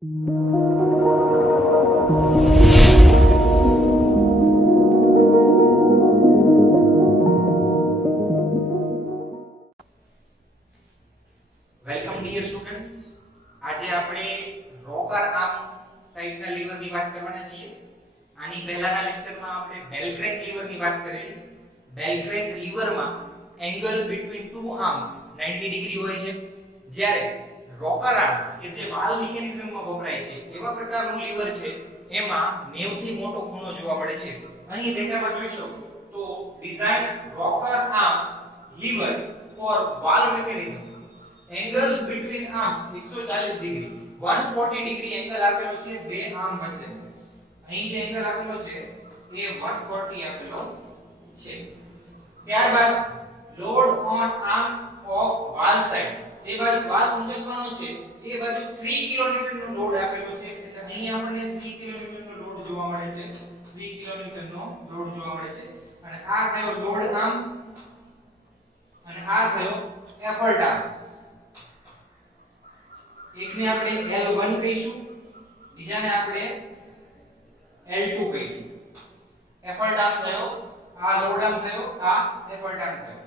Welcome dear students. આજે આપણે rocker arm ટાઈપના લીવરની વાત કરવાના છીએ. આની પહેલાના લેક્ચરમાં આપણે બેલ ક્રેન્ક લીવરની વાત કરેલી. બેલ ક્રેન્ક લીવરમાં angle between two arms 90 degree હોય છે, જ્યારે રોકર આર્મ કે જે વાલ્વ મિકેનિઝમમાં વપરાય છે એવા પ્રકારનું લીવર છે એમાં 90 થી મોટો ખૂણો જોવા મળે છે. અહીં ડેટામાં જોઈ શકો તો design rocker arm lever for valve mechanism, angle between arms 140 degree, 140 degree angle આપેલો છે બે આર્મ વચ્ચે. અહીં જે એંગલ આપેલો છે એ 140 આપેલો છે. ત્યારબાદ load on arm of valve side, જે બાજુ વાલ્વ ઊંચકવાનો છે એ બાજુ 3 કિલોન્યુટન નો લોડ આપેલો છે. એટલે અહીં આપણને 3 કિલોન્યુટન નો લોડ જોવા મળે છે. 3 કિલોન્યુટન નો લોડ જોવા મળે છે. અને આ કયો લોડ આર્મ અને આ કયો એફર્ટ આર્મ. એકને આપણે L1 કહીશું, બીજાને આપણે L2 કહીશું. એફર્ટ આર્મ થયો, આ લોડ આર્મ થયો, આ એફર્ટ આર્મ થયો.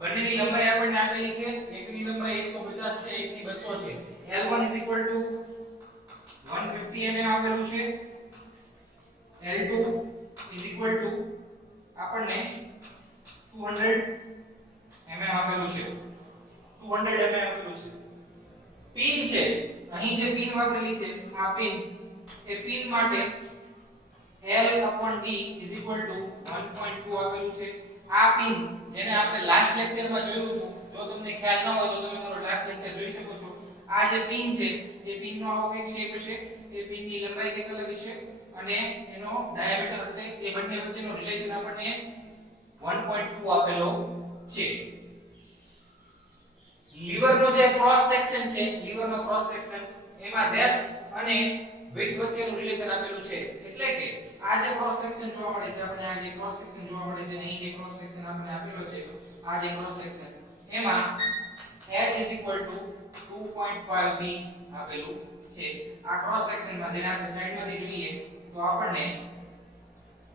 બંનેની લંબાઈ આપણને આપેલી છે. એકની લંબાઈ 150 છે, એકની 200 છે. L1 150 mm આપેલું છે. L2 આપણને 200 mm આપેલું છે. 200 mm આપેલું છે. પિન છે, અહીં જે પિન વાપરેલી છે આ પિન, એ પિન માટે L/D 1.2 આપેલું છે. આ પિન જેને આપણે લાસ્ટ લેક્ચરમાં જોયું હતું, જો તમને ખ્યાલ ન હોય તો તમે મારો લાસ્ટ લેક્ચર જોઈ શકો છો. આ જે પિન છે એ પિનનો આવો કંઈક શેપ છે, એ પિનની લંબાઈ કંઈક અલગ છે અને એનો ડાયામીટર હશે. એ બંને વચ્ચેનો રિલેશન આપણને 1.2 આપેલો છે. લીવરનો જે ક્રોસ સેક્શન છે, લીવરનો ક્રોસ સેક્શન, એમાં ડેપ્થ અને વિડ્થ વચ્ચેનું રિલેશન આપેલું છે. એટલે કે આ જે ક્રોસ સેક્શન જોવા મળે છે આપણે, આ જે ક્રોસ સેક્શન જોવા મળે છે, અહીં જે ક્રોસ સેક્શન આપણે આપેલો છે, આ જે ક્રોસ સેક્શન, એમાં h 2.5 b આપેલું છે. આ ક્રોસ સેક્શનમાં જેને આપણે સાઈડમાંથી જોઈએ તો આપણને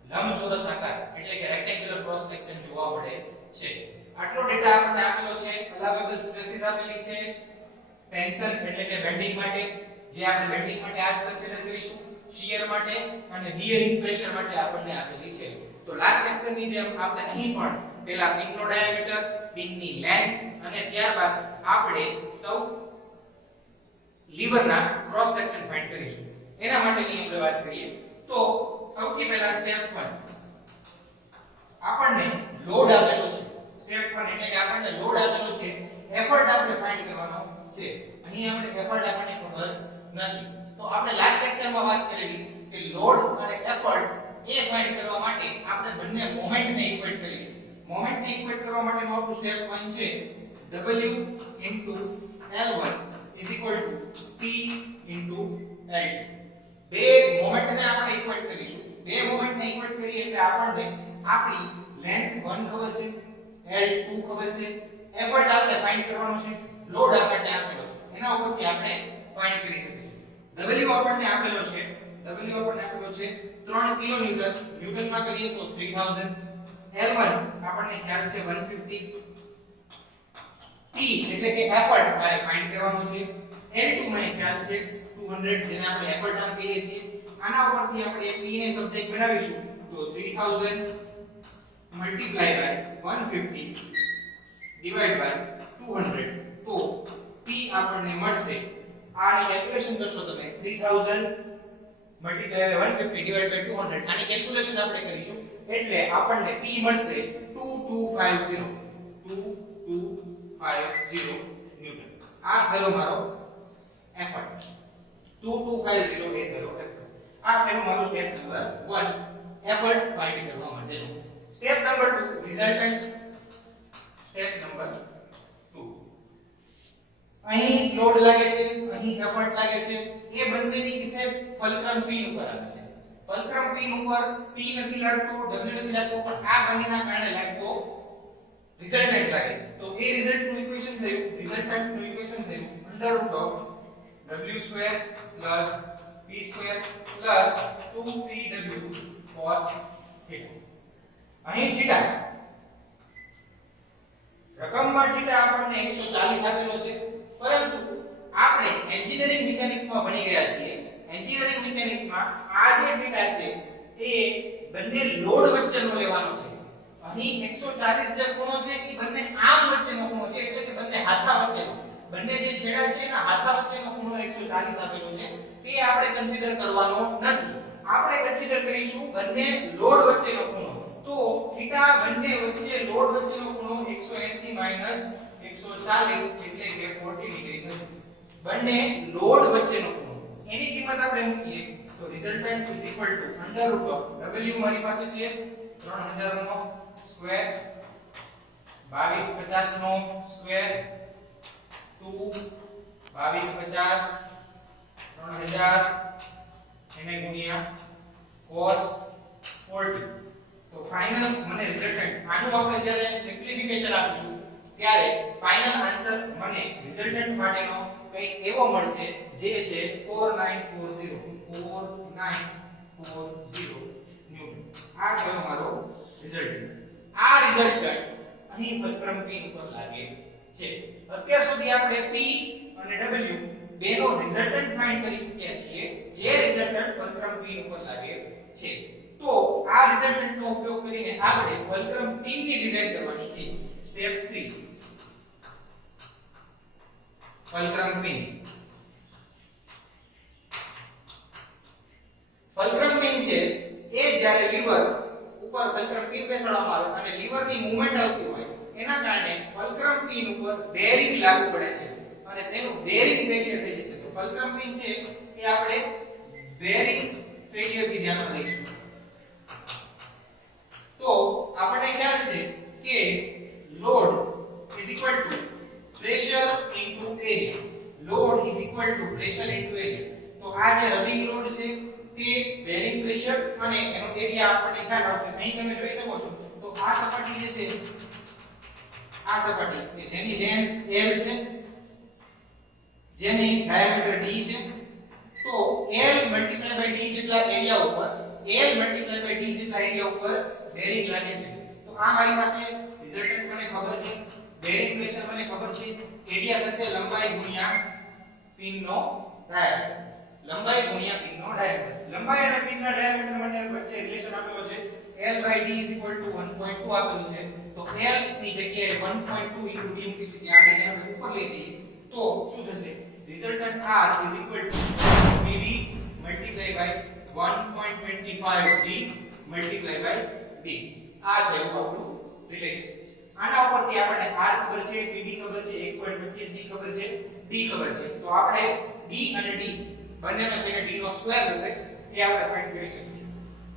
લંબચોરસ આકાર એટલે કે રેક્ટેન્ગ્યુલર ક્રોસ સેક્શન જોવા મળે છે. આટલો ડેટા આપણને આપેલો છે. અલાવેબલ સ્ટ્રેસીસ આપેલી છે. ટેન્શન એટલે કે બેન્ડિંગ માટે, જે આપણે બેન્ડિંગ માટે આ જ કન્સિડર કરીશું, શીયર માટે અને બીયરિંગ પ્રેશર માટે આપણને આપેલી છે. તો લાસ્ટ લેક્ચરની જેમ આપણે અહીં પણ પહેલા પિનનો ડાયામીટર, પિનની લેન્થ અને ત્યારબાદ આપણે સૌ લીવરના ક્રોસ સેક્શન ફાઇન્ડ કરીશું. એના માટેની આપણે વાત કરીએ તો સૌથી પહેલા સ્ટેપ 1, આપણને લોડ આપેલો છે. સ્ટેપ 1 એટલે કે આપણને લોડ આપેલો છે, એફર્ટ આપણે ફાઇન્ડ કરવાનો છે. અહીં આપણે એફર્ટ આપણને ખબર નથી. તો આપણે લાસ્ટ લેક્ચરમાં વાત કરેલી કે લોડ અને એફર્ટ એ ફાઇન્ડ કરવા માટે આપણે બંને મોમેન્ટને ઇક્વેટ કરીશું. મોમેન્ટને ઇક્વેટ કરવા માટેનું આપણું સ્ટેપ 1 છે W L1 P L2. બે મોમેન્ટને આપણે ઇક્વેટ કરીશું. બે મોમેન્ટને ઇક્વેટ કરીએ એટલે આપણને આપણી લેન્થ 1 ખબર છે, L2 ખબર છે, એફર્ટ આપણે ફાઇન્ડ કરવાનો છે, લોડ આપણને આપેલો છે, એના ઉપરથી આપણે ફાઇન્ડ કરી શકીશું. W આપણને આપેલો છે, 3 કિલોન્યુટન, ન્યૂટનમાં કરીએ તો 3000. L1 આપણને ખ્યાલ છે 150. P એટલે કે એફર્ટ મારે ફાઇન્ડ કરવાનો છે. L2 મને ખ્યાલ છે 200, જેને આપણે એફર્ટ આમ કહીએ છીએ. આના ઉપરથી આપણે P ને સબ્જેક્ટ બનાવીશું તો 3000 મલ્ટીપ્લાય બાય 150 ડિવાઇડ બાય 200, તો P આપણને મળશે. આની કેલ્ક્યુલેશન કરશો તમે 3000 મલ્ટીપ્લાય બાય 150 ડિવાઇડ બાય 200, આની કેલ્ક્યુલેશન આપણે કરીશું એટલે આપણને P મળશે 2250 ન્યૂટન. આ થયો મારો એફર્ટ. 2250 એ થયો એફર્ટ. આ થયો મારો સ્ટેપ નંબર 1, એફર્ટ ફાઇન્ડ કરવા માટેનો. Step number 2, resultant. Step number 2, અહીં લોડ લાગે છે, અહીં એફર્ટ લાગે છે, એ બંનેની ઇફેક્ટ ફલક્રમ P ઉપર આવે છે. ફલક્રમ P ઉપર P નથી લાગતો, W નથી લાગતો, પણ આ બંનેના કારણે લાગતો રિઝલ્ટન્ટ લાગે છે. તો એ રિઝલ્ટનું ઇક્વેશન થયું, રિઝલ્ટન્ટનું ઇક્વેશન થયું √W w square plus p square plus 2pw cos theta. અહીં થીટા રકમમાં થીટા આપણને 140 આપેલો છે, પરંતુ આપણે એન્જિનિયરિંગ મિકેનિક્સમાં ભણી ગયા છીએ. એન્જિનિયરિંગ મિકેનિક્સમાં આ જે થીટા છે એ બંને લોડ વચ્ચેનો લેવાનો છે. અહીં 140 જે ખૂણો છે એ બંને આમ વચ્ચેનો ખૂણો છે, એટલે કે બંને હાથા વચ્ચેનો, બંને જે છેડા છે એના હાથા વચ્ચેનો ખૂણો 140 આપેલો છે. તે આપણે કન્સિડર કરવાનો નથી. આપણે કન્સિડર કરીશું બંને લોડ વચ્ચેનો ખૂણો. તો થીટા બંને વચ્ચે લોડ વચ્ચેનો ખૂણો 180 140 એટલે કે 40 ડિગ્રી થશે. બંને લોડ વચ્ચેનો ખૂણો એની કિંમત આપણે મૂકીએ તો resultant is equal two under root of w મારી પાસે છે 3000 નો સ્ક્વેર 2250 નો સ્ક્વેર 2 2250 3000 એને ગુણ્યા cos 40. તો ફાઇનલ મને રિઝલ્ટન્ટ આનું આપણે જ્યારે સિમ્પ્લિફિકેશન આપીશું ત્યારે ફાઇનલ આન્સર મને રિઝલ્ટન્ટ માટેનો કંઈક એવો મળશે જે છે 4940 ન્યૂટન. આ કયો મારો રિઝલ્ટન્ટ. આ રિઝલ્ટન્ટ અહીં ફલક્રમ P ઉપર લાગે છે. અત્યાર સુધી આપણે P અને W બેનો રિઝલ્ટન્ટ ફાઇન્ડ કરી ચૂક્યા છીએ, જે રિઝલ્ટન્ટ ફલક્રમ P ઉપર લાગે છે. તો આ રિઝલ્ટન્ટનો ઉપયોગ કરીને આપણે ફલક્રમ P ની ડિઝાઇન કરવાની છે. Step 3 ફલક્રમ P. ફલક્રમ પિન છે એ જ્યારે લીવર ઉપર ફલક્રમ પિન બેસાડવામાં આવે અને લીવરની મૂવમેન્ટ આવતી હોય એના કારણે ફલક્રમ પિન ઉપર બેરિંગ લાગુ પડે છે અને તેનું બેરિંગ ફેલિયર થઈ જશે. તો ફલક્રમ પિન છે એ આપણે બેરિંગ ફેલિયર થી ધ્યાનમાં લઈશું. તો આપણને ખ્યાલ છે કે load is equal two pressure into area. Load is equal two pressure into area. તો આ જે રબિંગ લોડ છે તે બેરિંગ પ્રેશર અને એનો એરિયા આપણને ખ્યાલ આવશે. અહીં તમે જોઈ શકો છો તો આ સપાટી જે છે આ સપાટી કે જેની લેન્થ L છે, જેની ડાયામીટર d છે, તો L × d જેટલા એરિયા ઉપર L × d જેટલા એરિયા ઉપર બેરિંગ લાગે છે. તો આ મારી પાસે રિઝલ્ટન્ટ મને ખબર છે, બેરિંગ પ્રેશર મને ખબર છે, એરિયા થશે લંબાઈ ગુણ્યા પિનનો ડાયામીટર. લંબાઈ ગુણ્યા પિનનો ડાયામીટર. લંબાઈ અને પિનના ડાયામીટર મને વચ્ચે રિલેશન આપેલો છે L/d = 1.2 આપેલું છે. તો L ની જગ્યાએ 1.2 * d મૂકી શકીએ. આ બેને આપણે ઉપર લઈ જઈએ તો શું થશે? Resultant R = PV × 1.25d × d. આ થયું આપણું રિલેશન. આના ઉપરથી આપણને R ખબર છે, PV ખબર છે, 1.25d ખબર છે, d ખબર છે. તો આપણે d અને d બંનેનો થઈને d નો સ્ક્વેર થશે એ આપણે ફાઇન્ડ કરી શકીએ.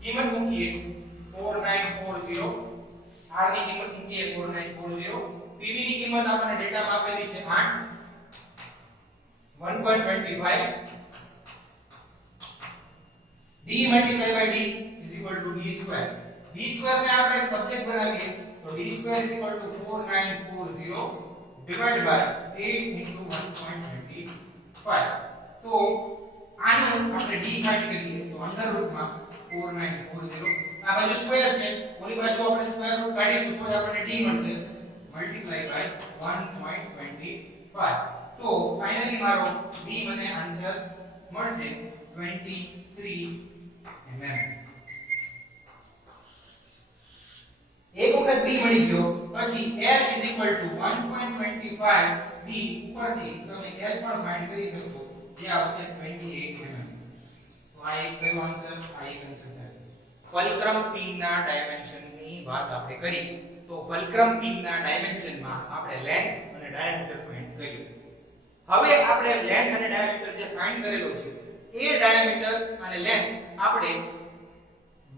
કિંમત મૂકીએ 4940. R ની કિંમત મૂકીએ 4940. PV ની કિંમત આપણને ડેટામાં આપેલી છે 8 1.25 d × d = d square. d square ને આપણે એક સબ્જેક્ટ બનાવીએ તો d સ્ક્વેર = 4940 / 8 × 1.25. તો આનું આપણે d ફાઇન્ડ કરીએ તો અંડર રૂટમાં 4940. આ બાજુ સ્ક્વેર છે, ઓલી બાજુ આપણે સ્ક્વેર રૂટ કાઢીશું તો આપણને d મળશે / 1.25. તો ફાઇનલી મારો d મને આન્સર મળશે 23 mm. એક વખત b મળી ગયો પછી L = 1.25d ઉપરથી તમે L પણ ફાઇન્ડ કરી શકશો જે આવશે 28 mm. તો આ એક કયો આન્સર? આ એક આન્સર થાય. ફલક્રમ પિનના ડાયમેન્શનની વાત આપણે કરી તો ફલક્રમ પિનના ડાયમેન્શનમાં આપણે લેન્થ અને ડાયામીટર ફાઇન્ડ કર્યું. હવે આપણે લેન્થ અને ડાયામીટર જે ફાઇન્ડ કરેલો છે એ ડાયામીટર અને લેન્થ આપણે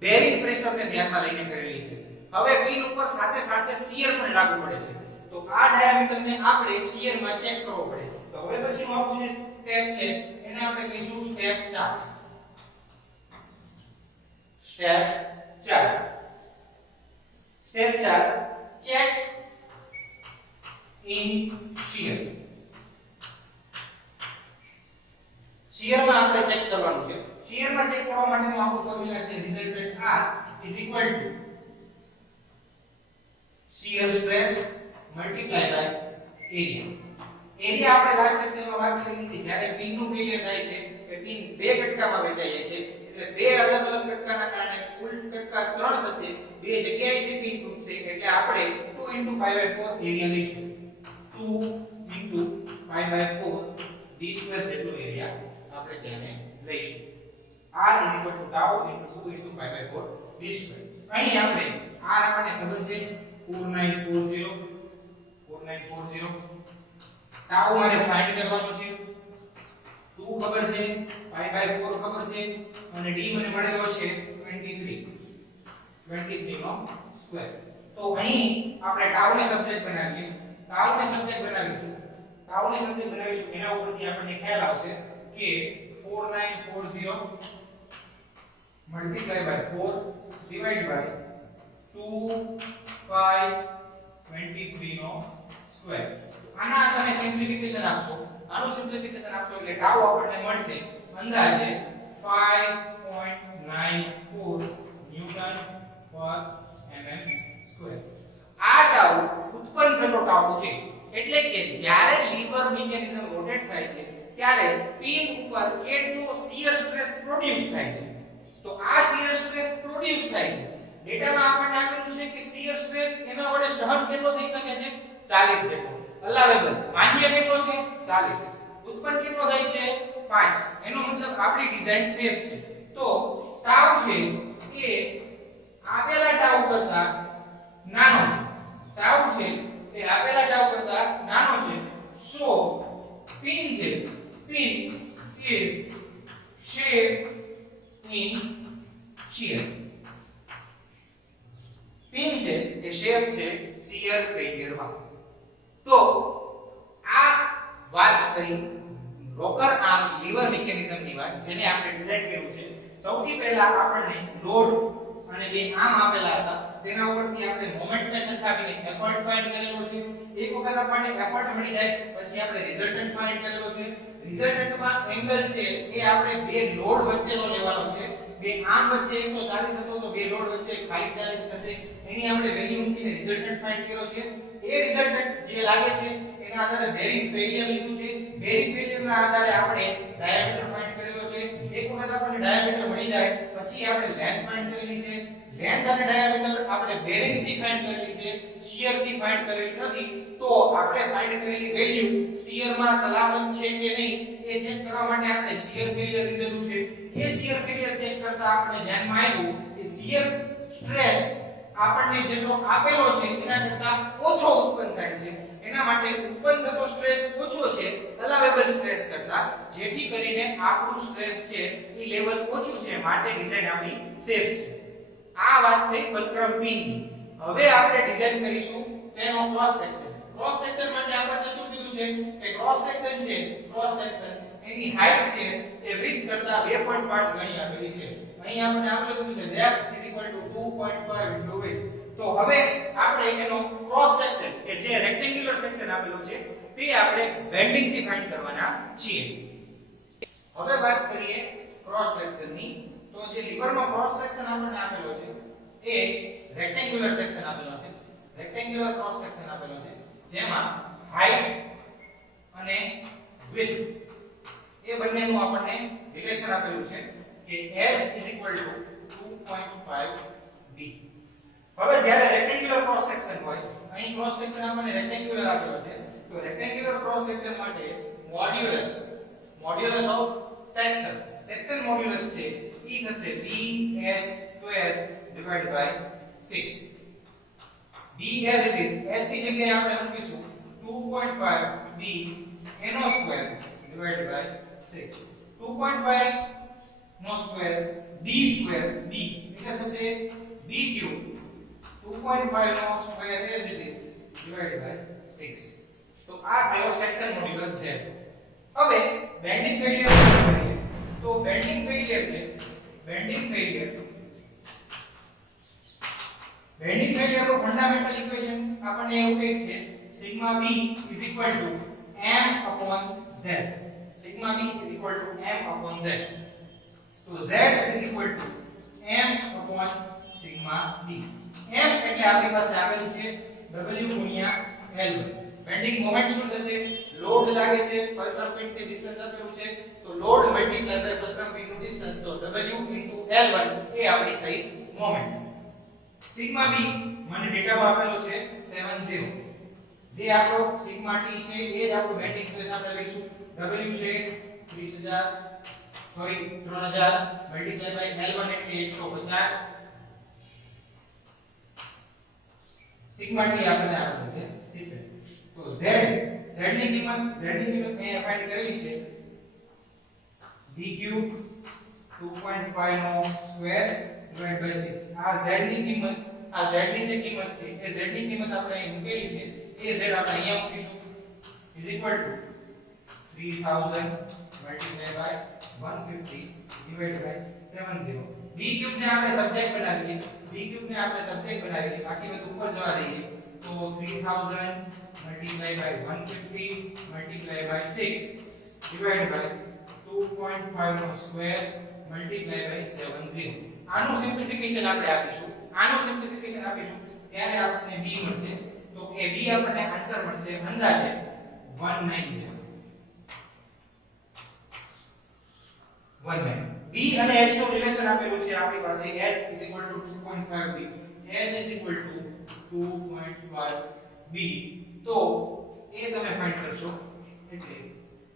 બેરિંગ પ્રેશરને ધ્યાનમાં લઈને કરેલી છે. હવે પિન ઉપર સાથે સાથે શીયર પણ લાગુ પડે છે. તો આ ડાયામીટરને આપણે શીયરમાં ચેક કરવો પડે. તો હવે પછીનું આપણું જે સ્ટેપ છે એને આપણે કહીશું step 4. Step 4 check in shear. Shear માં આપણે ચેક કરવાનું છે શીયર માં ચેક કરવા માટેનું આપણું ફોર્મ્યુલા છે resultant R shear stress multiply by area આપણે લાસ્ટ લેક્ચરમાં વાત કરી હતી જ્યારે પિન નું ફેલિયર થાય છે કે પિન બે કટકામાં વહેંચાઈ જાય છે એટલે બે અલગ અલગ કટકાના કારણે કુલ કટકા 3 થશે બે જગ્યાએથી પિન તૂટશે એટલે આપણે 2 * π/4 એરિયા લઈશું 2 * π/4 d² જેટલો એરિયા આપણે ધ્યાને લઈશું r = τ * 2 * π/4 d². અહીં આપણે r આપણને ખબર છે 4940 tau મારે ફાઇન્ડ કરવાનો છે 2 ખબર છે π/4 ખબર છે અને d મને મળેલો છે 23 નો સ્ક્વેર. તો અહીં આપણે tau ને સબ્જેક્ટ બનાવીએ એના ઉપરથી આપણને ખ્યાલ આવશે કે 4940 multiply by 4 divide by 2 pi 23 નો સ્ક્વેર. આના તમે સિમ્પ્લિફિકેશન આપશો એટલે tau આપણને મળશે અંદાજે 5.94 ન્યૂટન પર mm સ્ક્વેર. આ tau ઉત્પન્ન થતો tau છે એટલે કે જ્યારે લીવર મિકેનિઝમ રોટેટ થાય છે ત્યારે પિન ઉપર કેટલો શીયર સ્ટ્રેસ પ્રોડ્યુસ થાય છે. તો આ શીયર સ્ટ્રેસ પ્રોડ્યુસ થાય છે ડેટામાં આપણને આપેલું છે કે શીયર સ્ટ્રેસ એના વડે સહન કેટલો થઈ શકે છે 40 જેટલો અલાવેબલ માન્ય કેટલો છે 40 ઉત્પન્ન કેટલો થાય છે 5. એનો મતલબ આપણી ડિઝાઇન સેફ છે. તો tau છે એ આપેલા tau કરતા નાનો છે so pin is shaped in shear. Pin છે એ શેપ છે શીયર ફેલિયર માં. તો આ વાત થઈ રોકર આર્મ લીવર મિકેનિઝમ ની વાત જેને આપણે ડિઝાઇન કર્યું છે. સૌથી પહેલા આપણને લોડ અને બે આર્મ આપેલા હતા તેના ઉપરથી આપણે મોમેન્ટને સરખાવીને એફર્ટ ફાઇન્ડ કરેલો છે. એક વખત આપણને એફર્ટ મળી જાય પછી આપણે રિઝલ્ટન્ટ ફાઇન્ડ કરેલો છે. રિઝલ્ટન્ટમાં એંગલ છે એ આપણે બે લોડ વચ્ચેનો લેવાનો છે. બે આર્મ વચ્ચે 140 હતો તો બે લોડ વચ્ચે 40 થશે. એની આપણે વેલ્યુ મૂકીને રિઝલ્ટન્ટ ફાઇન્ડ કર્યો છે. એ રિઝલ્ટન્ટ જે લાગે છે એના આધારે બેરિંગ ફેલિયર લીધું છે. બેરિંગ ફેલિયરના આધારે આપણે ડાયામીટર ફાઇન્ડ કરેલો છે. એક વખત આપણને ડાયામીટર મળી જાય પછી આપણે લેન્થ ફાઇન્ડ કરેલી છે. લેન્થ અને ડાયામીટર આપણે બેરિંગ થી ફાઇન્ડ કરેલી છે, શીયર થી ફાઇન્ડ કરેલી નથી. તો આપણે ફાઇન્ડ કરેલી વેલ્યુ શીયર માં સલામત છે કે નહીં એ ચેક કરવા માટે આપણે શીયર ફેલિયર લીધેલું છે. એ શીયર ફેલિયર ચેક કરતા આપણે ધ્યાનમાં આવ્યું કે શીયર સ્ટ્રેસ આપણને જેટલો આપેલો છે એના કરતા ઓછો ઉત્પન્ન થાય છે. એના માટે ઉત્પન્ન થતો સ્ટ્રેસ ઓછો છે અલાવેબલ સ્ટ્રેસ કરતા, જેથી કરીને આપણું સ્ટ્રેસ છે એ લેવલ ઓછું છે માટે ડિઝાઇન આપણી સેફ છે. આ વાત થઈ ફલક્રમ પિન ની. હવે આપણે ડિઝાઇન કરીશું તેનો ક્રોસ સેક્શન. ક્રોસ સેક્શન માટે આપણને શું કીધું છે કે ક્રોસ સેક્શન એની હાઈટ છે એ વિડ્થ કરતા 2.5 ગણી આપેલી છે. અહીં આપણે આપેલું છે depth = 2.5 into width. તો હવે આપણે એનો ક્રોસ સેક્શન કે જે રેક્ટેન્ગ્યુલર સેક્શન આપેલું છે તે આપણે બેન્ડિંગ થી ફાઇન્ડ કરવાના છીએ. હવે વાત કરીએ ક્રોસ સેક્શન ની. તો જે લીવરનો ક્રોસ સેક્શન આપણને આપેલો છે એ રેક્ટેન્ગ્યુલર સેક્શન આપેલો છે. રેક્ટેન્ગ્યુલર ક્રોસ સેક્શન આપેલો છે જેમાં હાઈટ અને વિડ્થ એ બંનેનું આપણને રિલેશન આપેલું છે કે h = 2.5b. હવે જ્યારે રેક્ટેન્ગ્યુલર ક્રોસ સેક્શન હોય, અહીં ક્રોસ સેક્શન આપણને રેક્ટેન્ગ્યુલર આપેલો છે, તો રેક્ટેન્ગ્યુલર ક્રોસ સેક્શન માટે મોડ્યુલસ ઓફ સેક્શન મોડ્યુલસ છે ઈ થશે bh² / 6. b as it is, h ની જગ્યાએ આપણે મૂકીશું 2.5b એનો સ્ક્વેર / 6. 2.5 નો સ્ક્વેર b² b એટલે થશે b³ 2.5 નો સ્ક્વેર as it is / 6. તો આ થયો સેક્શન મોડ્યુલસ z. હવે બેન્ડિંગ ફેલિયર કરીએ તો બેન્ડિંગ ફેલિયર નો ફંડામેન્ટલ ઇક્વેશન આપણને એવું કહે છે sigma b = m/z. Sigma b is equal to m upon z. તો z is equal to m upon sigma b. m એટલે આપણી પાસે આપેલું છે w ગુણ્યા l1. બેન્ડિંગ મોમેન્ટ શું થશે? લોડ લાગે છે, ફલક્રમ પિન થી ડિસ્ટન્સ આપેલું છે, તો લોડ મલ્ટીપ્લાય બાય ફલક્રમ પિન નું ડિસ્ટન્સ, તો w l1 એ આપણી થઈ મોમેન્ટ. સિગ્મા b મને ડેટામાં આપેલો છે 70. જે આપણો સિગ્મા t છે એ જ આપણો બેન્ડિંગ સ્ટ્રેસ આપણે લઈશું. w છે 3000 મલ્ટીપ્લાય બાય l1 એટલે 150. સિગ્મા t આપણને આપેલું છે 70. તો z ની કિંમત અહીંયા ફાઇન્ડ કરેલી છે b3 2.5 નો સ્ક્વેર ડિવાઇડ બાય 6. આ z ની કિંમત, આ z ની જે કિંમત છે એ z ની કિંમત આપણે અહીં મૂકેલી છે, એ z આપણે અહીંયા મૂકીશું is equal to 3000 multiply by 150 divide by 70. b3 ને આપણે સબ્જેક્ટ બનાવીએ, બાકી બધું ઉપર જવા દઈએ, તો 3000 multiply by 150 multiply by 6 divided by 2.5 નો સ્ક્વેર multiply by 70. આનું સિમ્પ્લિફિકેશન આપણે આપીશું, ત્યારે આપણને b મળશે. તો એ b આપણને આન્સર મળશે અંદાજે 190. b અને h નું રિલેશન આપેલું છે આપણી પાસે. h 2.5b, h 2.5b. તો એ તમે ફાઇન્ડ કરશો એટલે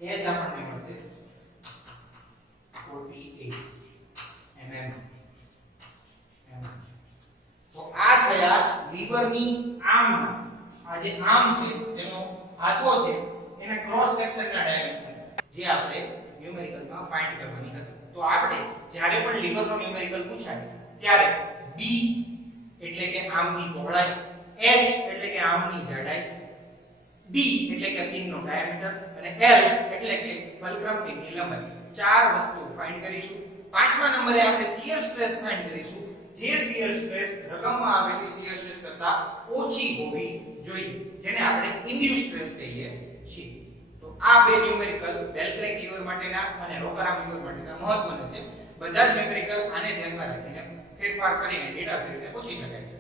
h આપણને મળશે 48 mm. તો આ થયા લીવરની આર્મ, આ જે આર્મ છે જેનો હાથો છે એના ક્રોસ સેક્શનના ડાયમેન્શન જે આપણે ન્યુમેરિકલમાં ફાઇન્ડ કરવાની હતી. તો આપણે જ્યારે પણ લીવરનો ન્યુમેરિકલ પૂછાય ત્યારે b એટલે કે આર્મની પહોળાઈ, h એટલે કે આર્મની જાડાઈ, d એટલે કે પિનનો ડાયામીટર અને l એટલે કે ફલક્રમ પિનની લંબાઈ, ચાર વસ્તુ ફાઇન્ડ કરીશું. પાંચમા નંબરે આપણે શીયર સ્ટ્રેસ ફાઇન્ડ કરીશું, જે શીયર સ્ટ્રેસ રકમમાં આપેલી શીયર સ્ટ્રેસ કરતા ઓછી હોવી જોઈએ, જેને આપણે ઇન્ડ્યુસ સ્ટ્રેસ કહીએ છીએ. તો આ બે ન્યુમેરિકલ બેલ ક્રેન્ક લીવર માટેના અને રોકર આર્મ લીવર માટેના મહત્વના છે. બધા જ ન્યુમેરિકલ આને ધ્યાનમાં રાખીને ફેરફાર કરીને ડેટા ફેરવીને પૂછી શકાય છે.